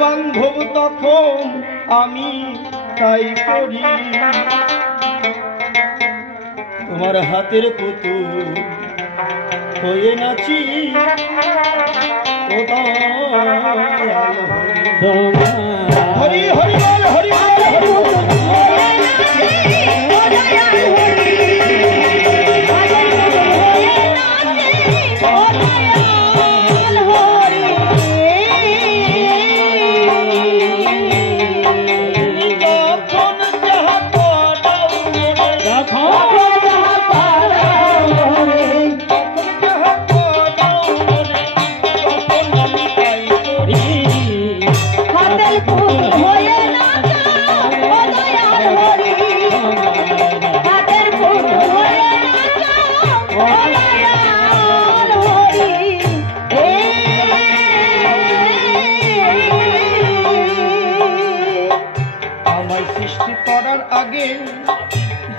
বান্ধব তখন আমি তাই করি, তোমার হাতের পুতুল হয়ে নাচি ও হরি হরি বল হরি বল হরি বল।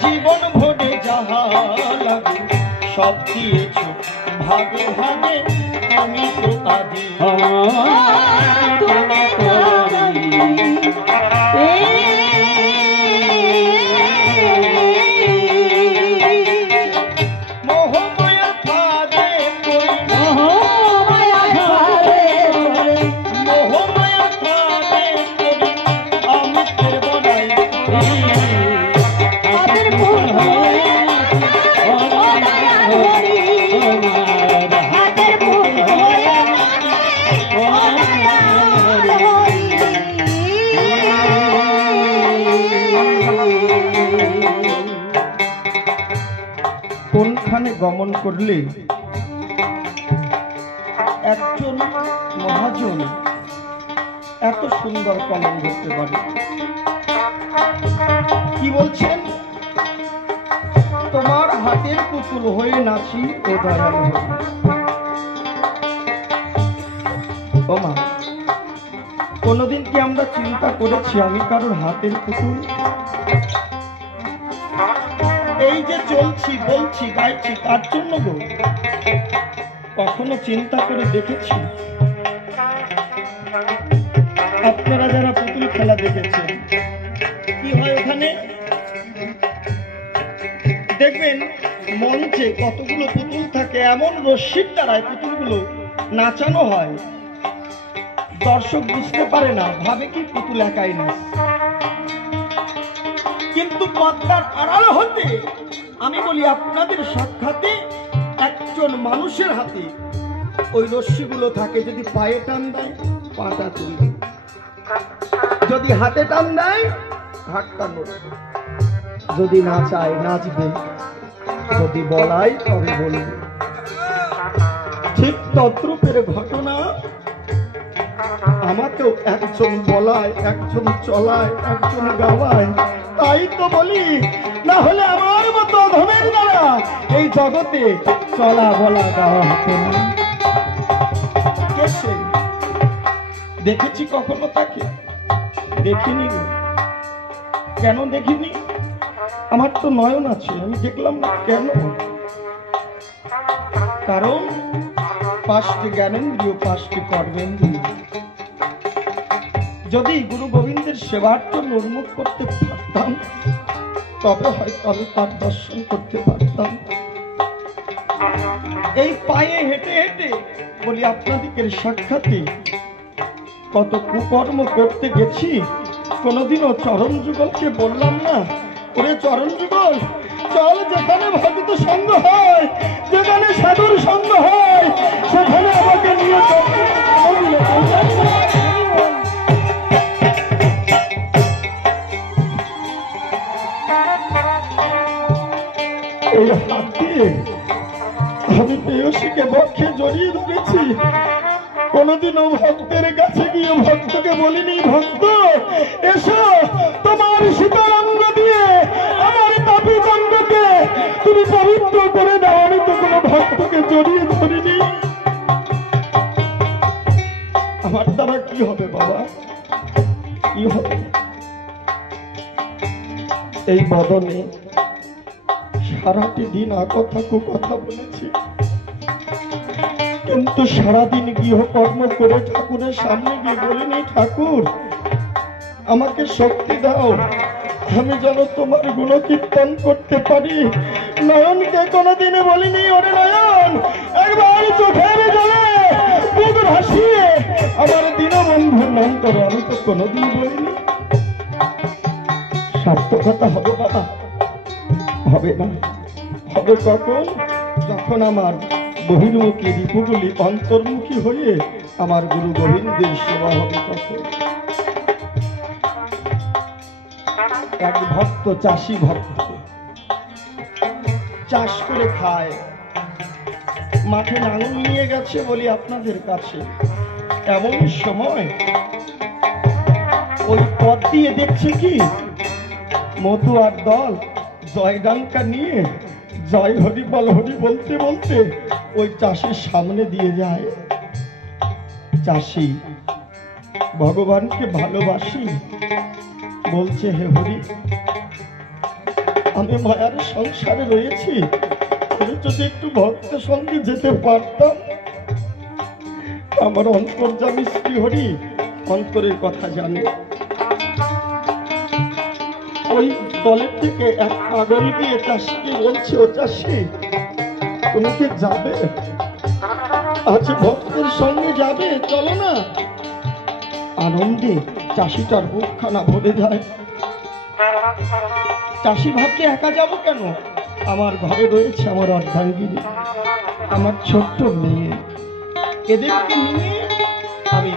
জীবন ভরে যাহা লাগে সব দিয়েছ ভাগে ভাগে, আমি তো আদি কোনখানে গমন করলে একজন মহাজন এত সুন্দর কলম ধরতে পারে? কি বলছেন? তোমার হাতের পুতুল হয়ে নাচি ও দয়াল হরি। ও মা, কোনদিন কি আমরা চিন্তা করেছি আমি কারোর হাতের পুতুল? এই যে চলছি বলছি গাইছি তার জন্য গো? কখনো চিন্তা করে দেখেছি? আপনারা যারা পুতুল খেলা দেখেছেন কি হয় ওখানে দেখবেন মঞ্চে কতগুলো পুতুল থাকে, এমন রশ্মির দ্বারায় পুতুলগুলো নাচানো হয়, দর্শক বুঝতে পারে না, ভাবে কি পুতুল একাই নাচ। কিন্তু পর্দার আড়াল হতে আমি বলি আপনাদের সাক্ষাতে একজন মানুষের হাতে ওই রশ্মিগুলো থাকে, যদি পায়ে টান দেয় পাটা চলবে, যদি হাতে টান দেয় হাতটা নড়বে, যদি নাচায় নাচবে, যদি বলাই তবে বলবে। ঠিক তদ্রূপের ঘটনা আমাকেও একজন বলায়, একজন চলায়, একজন গাওয়ায়। তাই তো বলি, না হলে আমার মতো অধমের দ্বারা এই জগতে চলা বলা গাওয়া হতো না। দেখেছি কখনো তাকে? দেখিনি। কেন দেখিনি? আমার তো নয়ন আছে, আমি দেখলাম না। কেন? কারণ পাঁচটি জ্ঞানেন্দ্রিয়, পাঁচটি কর্মেন্দ্রিয়। যদি গুরু গোবিন্দের সেবার্থ উন্মুখ করতে পারতাম তবে হয়তো আমি তার দর্শন করতে পারতাম। এই পায়ে হেঁটে হেঁটে বলি আপনাদের সাক্ষাতে কত কুকর্ম করতে গেছি। কোনোদিনও চরণ যুগলকে বললাম না, ওরে চরণ যুগল চল, যেখানে ভক্ত সঙ্গ হয়, যেখানে সাধুর সঙ্গ হয়, সেখানে আমাকে নিয়ে চল। এই হাত দিয়ে আমি প্রেয়সীকে বক্ষে জড়িয়ে ধরেছি। কোনদিনও ভক্তের কাছে গিয়ে ভক্তকে বলিনি, ভক্ত এসো, তোমার শীতলাঙ্গ দিয়ে আমার তাপি অঙ্গকে তুমি পবিত্র করে দাও। আমি তো কোনো ভক্তকে জড়িয়ে ধরিনি। আমার দ্বারা কি হবে বাবা, কি হবে? এই বদনে সারাটি দিন আকথা কুকথা বলেছি, কিন্তু সারাদিন গৃহকর্ম করে ঠাকুরের সামনে গিয়ে বলিনি, ঠাকুর আমাকে শক্তি দাও, আমি যেন তোমার গুণকীর্তন করতে পারি। নয়নকে কোনোদিনে বলিনি, ওরে নয়ন একবার চোখের জলে বুক ভাসিয়ে আমার দীনবন্ধুর নাম করো। আমি তো কোনোদিন বলিনি। সার্থকতা হবে বাবা? হবে না। হবে কখন? যখন আমার বহির্মুখী রিপুগুলি অন্তর্মুখী হয়ে আমার গুরু গোবিন্দের সেবা হবে তখন। এক ভক্ত, চাষি ভক্ত, চাষ করে খায়, মাঠে লাঙল নিয়ে গেছে বলি আপনাদের কাছে। এমন সময় ওই পথ দিয়ে দেখছে কি মতুয়ার দল জয়ডঙ্কা নিয়ে জয় হরি বল হরি বলতে বলতে ওই চাষির সামনে দিয়ে যায়। চাষি ভগবানকে ভালোবাসি বলছে, হে হরি, আমি মায়ার সংসারে রয়েছি, যদি একটু ভক্তের সঙ্গে যেতে পারতাম। আমার অন্তর্যামী শ্রী হরি অন্তরের কথা জানে। ওই দলের থেকে এক পাগল গিয়ে চাষিকে বলছে, ও চাষি তুমি কি যাবে? আজ ভক্তের সঙ্গে যাবে, চলো না। আনন্দে চাষিটার বুকখানা ভরে যায়। চাষি ভাবতে একা যাব কেন, আমার ঘরে রয়েছে আমার অর্ধাঙ্গিনী, আমার ছোট্ট মেয়ে, এদেরকে নিয়ে আমি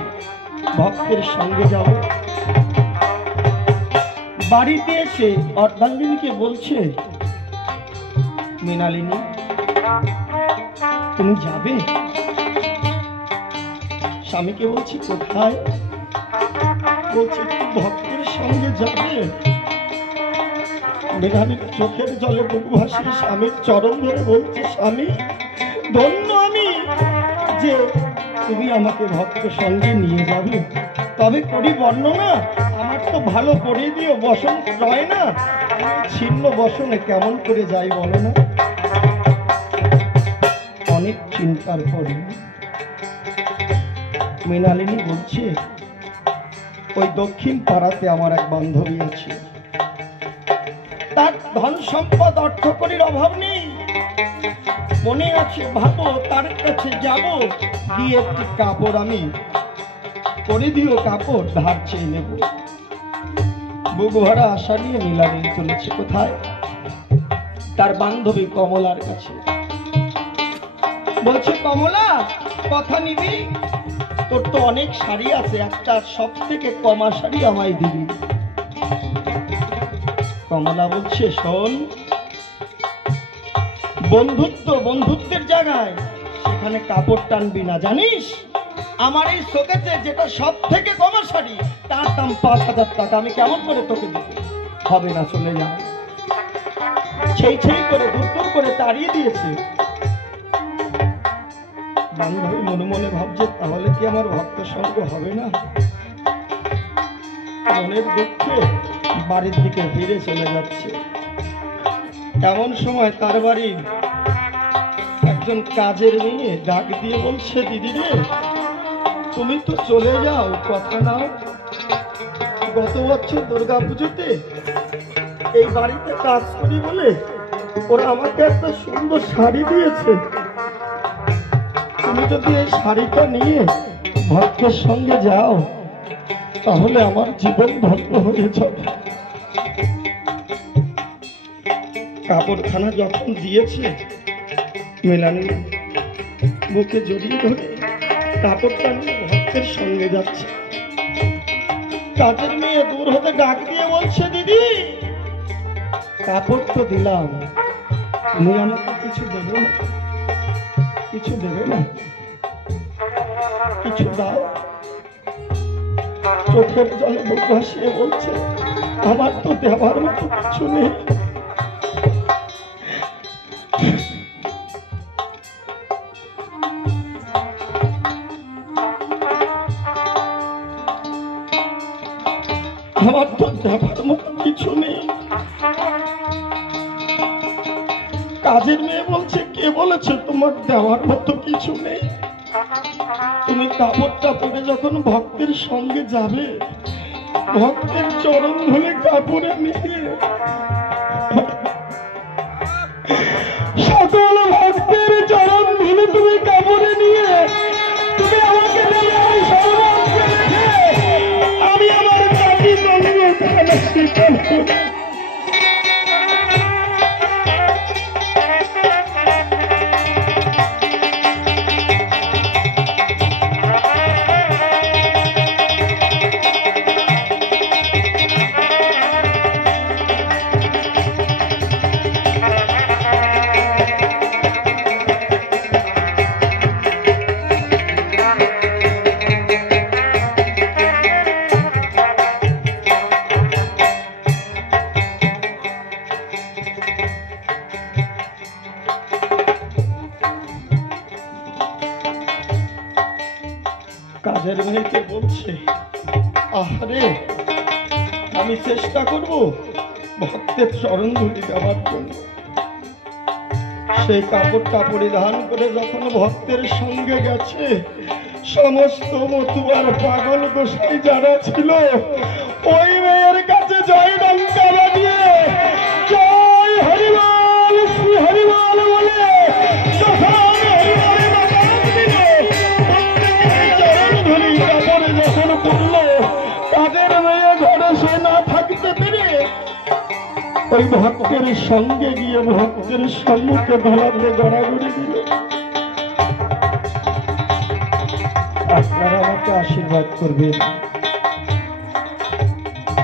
ভক্তের সঙ্গে যাব। বাড়িতে এসে অর্ধাঙ্গিনীকে বলছে, মৃণালিনী তুমি যাবে? স্বামীকে বলছি, কোথায়? বলছে একটু ভক্তের সঙ্গে যাবে। মৃণালিনী চোখের জলে বুক ভাসিয়ে স্বামীর চরণ ধরে বলছে, স্বামী ধন্য আমি যে তুমি আমাকে ভক্তের সঙ্গে নিয়ে যাবে। তবে করি বর্ণনা, আমার তো ভালো করে দিও, বসন রয় না, ছিন্ন বসনে কেমন করে যাই বলো না। অনেক চিন্তার পরে মৃণালিনী বলছে, ওই দক্ষিণ পাড়াতে আমার এক বান্ধবী আছে, তার ধন সম্পদ অর্থ করির অভাব নেই, মনে আছে ভাবো তার কাছে যাব, গিয়ে একটি কাপড় আমি করে দিও, কাপড় ধার চেয়ে নেব। বুক ভরা আশা নিয়ে মৃণালিনী চলেছে কোথায়? তার বান্ধবী কমলার কাছে। বলছে, কমলা কথা নিবি? তোর তো অনেক শাড়ি আছে, একটা সব থেকে কমা শাড়ি আমায় দিবি। কমলা বলছে, শোন, বন্ধুত্ব বন্ধুত্বের জায়গায় সেখানে কাপড় টানবি না, জানিস আমার এই শোকেসে যেটা সব থেকে কমা শাড়ি তার দাম ৫,০০০ টাকা, আমি কেমন করে তোকে দেব? হবে না, চলে যা। সেই সেই করে দূর করে তাড়িয়ে দিয়েছে। বান্ধবী মনে মনে ভাবছে, তাহলে কি আমার ভক্ত সঙ্গ হবে না? মনের দুঃখে বাড়ির দিকে ফিরে চলে যাচ্ছে। এমন সময় তার বাড়ির একজন কাজের মেয়ে ডাক দিয়ে বলছে, দিদি রে তুমি তো চলে যাও, কথা নাও। গত বছর দুর্গা পুজোতে এই বাড়িতে কাজ করি বলে ওরা আমাকে একটা সুন্দর শাড়ি দিয়েছে, তুমি যদি এই শাড়িটা নিয়ে ভক্তের সঙ্গে যাও তাহলে আমার জীবন ধন্য হয়ে যাবে। কাপড়খানা যখন দিয়েছে, মৃণালিনী বুকে জড়িয়ে ধরে কাপড়টা নিয়ে ভক্তের সঙ্গে যাচ্ছে। কাজের মেয়ে দূর হতে ডাক দিয়ে বলছে, দিদি কাপড় তো দিলাম, তুমি আমাকে কিছু দেবে না? কিছু দেবে না? কিছু দাও। চোখের জলে বুক ভাসিয়ে বলছে, আমার তো দেওয়ার মতো কিছু নেই। আমার তো দেওয়ার মতো কিছু নেই। কাজের মেয়ে বলছে, কে বলেছে তোমার দেওয়ার মতো কিছু নেই? তুমি কাপড়টা পরে যখন ভক্তের সঙ্গে যাবে, ভক্তের চরণ ধরে কাপড়ে নিয়ে সকল ভক্তের চরণ ধরে তুমি কাপড়ে নিয়ে তুমি আমাকে দেবে, আমি আমার জাতি কাজের মেয়েকে বলছে, আরে আমি চেষ্টা করব ভক্তের চরণ ধুলি দেওয়ার জন্য। সেই কাপড়টা পরিধান করে যখন ভক্তের সঙ্গে গেছে, সমস্ত মতুয়ার পাগল গোসাই যারা ছিল ওই মেয়ের কাছে জয় ডঙ্কা বাজিয়ে জয় হরিবল শ্রী হরিবল বলে যখন পড়লো, কাজের মেয়ে ঘরে সে না থাকতে পেরে ওই ভক্তের সঙ্গে গিয়ে ভক্তের সম্মুখে ধরাতে গড়াগড়ি দিল। আপনারা আমাকে আশীর্বাদ করবেন,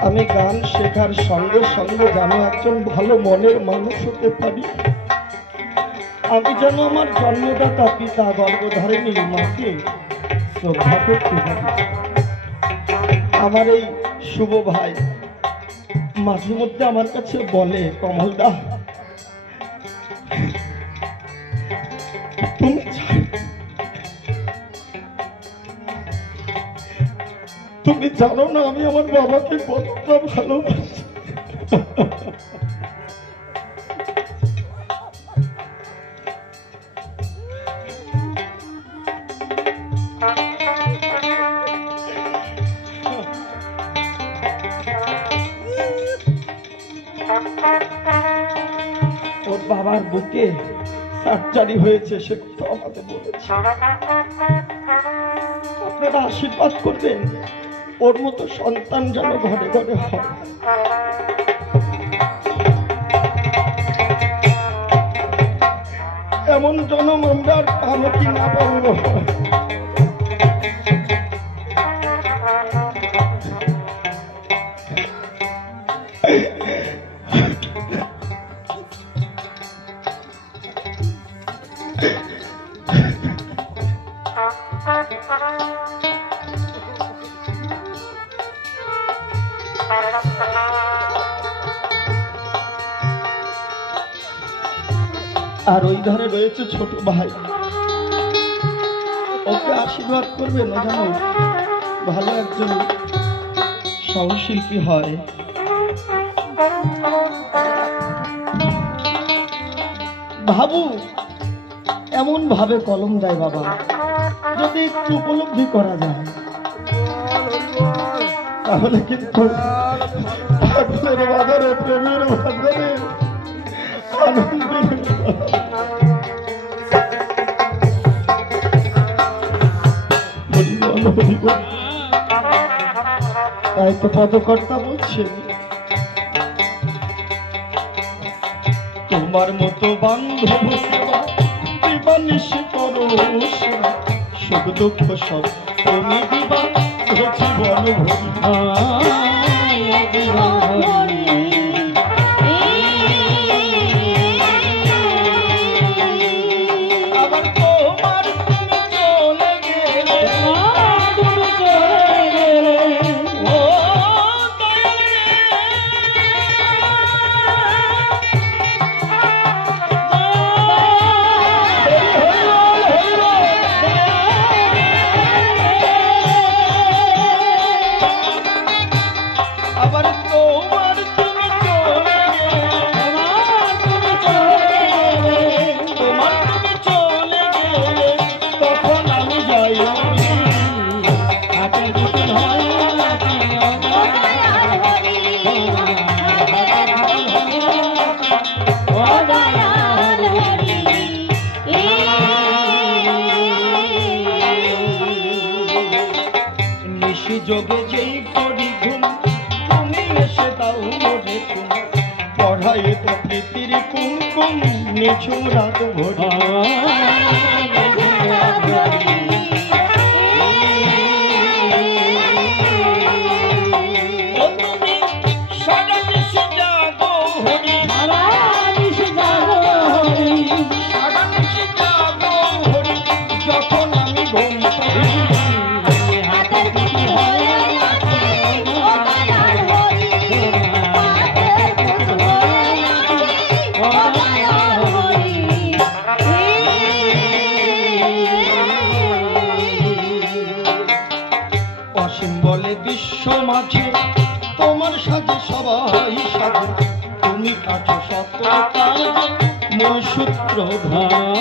আমি গান শেখার সঙ্গে সঙ্গে যেন একজন ভালো মনের মানুষ হতে পারি, আমি যেন আমার জন্মদাতা পিতা গর্ভধারিণী মাকে শ্রদ্ধা করতে পারি। আমার এই শুভ ভাই মাঝে মধ্যে আমার কাছে বলে, কমলদা তুমি জানো না আমি আমার বাবাকে কতটা ভালোবাসি। ওর বাবার বুকে সার্জারি হয়েছে, সে কথা আমাকে বলেছে। আপনারা আশীর্বাদ করবেন ওর মতো সন্তান যেন ঘরে ঘরে হয়। এমন জন্ম আমরা পাবো কি না পাবো। আর ওই ধারে রয়েছে ছোট ভাই, ওকে আশীর্বাদ করবেন, ও যেন ভালো একজন সহশিল্পী হয়। ভাবু এমন ভাবে কলম দেয় বাবা, যদি একটু উপলব্ধি করা যায় তাহলে কিন্তু পাগলের বাজারে প্রেমের বাজারে তাই তো পদকর্তা বলছেন, তোমার মতো বান্ধব দিবানিশ করো সুখ দুঃখ সব তুমি দিবা জীবন যোগে যেই করি ঘুম তুমি এসে দাও মোরে ঘুম পড়ায় তো প্রীতির কুমকুম নিঝুম রাত ভরি বলে বিশ্ব মাঝে তোমার সাথে সবাই সাথে তুমি কাছে সকল কাজ মূল সূত্র ধর